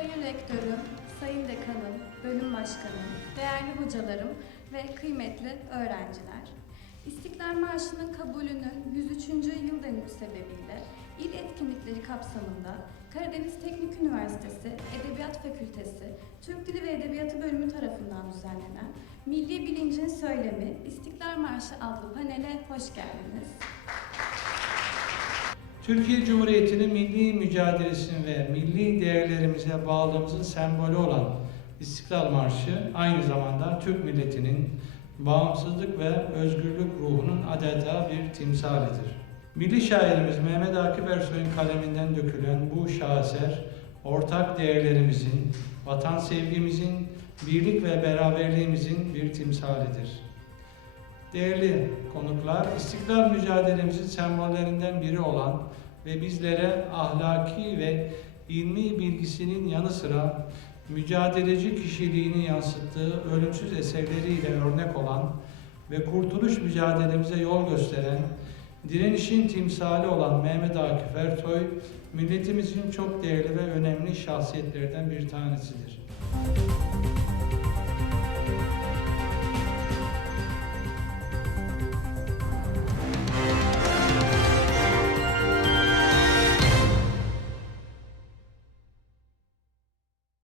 Sayın Rektörüm, Sayın Dekanım, Bölüm Başkanım, değerli hocalarım ve kıymetli öğrenciler. İstiklal Marşı'nın kabulünün 103. yıl dönümü sebebiyle il etkinlikleri kapsamında Karadeniz Teknik Üniversitesi Edebiyat Fakültesi Türk Dili ve Edebiyatı bölümü tarafından düzenlenen Milli Bilincin Söylemi İstiklal Marşı adlı panele hoş geldiniz. Türkiye Cumhuriyeti'nin milli mücadelesinin ve milli değerlerimize bağlılığımızın sembolü olan İstiklal Marşı aynı zamanda Türk milletinin bağımsızlık ve özgürlük ruhunun adeta bir timsalidir. Milli şairimiz Mehmet Akif Ersoy'un kaleminden dökülen bu şaheser, ortak değerlerimizin, vatan sevgimizin, birlik ve beraberliğimizin bir timsalidir. Değerli konuklar, istiklal mücadelemizin sembollerinden biri olan ve bizlere ahlaki ve ilmi bilgisinin yanı sıra mücadeleci kişiliğini yansıttığı ölümsüz eserleriyle örnek olan ve kurtuluş mücadelemize yol gösteren, direnişin timsali olan Mehmet Akif Ersoy, milletimizin çok değerli ve önemli şahsiyetlerden bir tanesidir.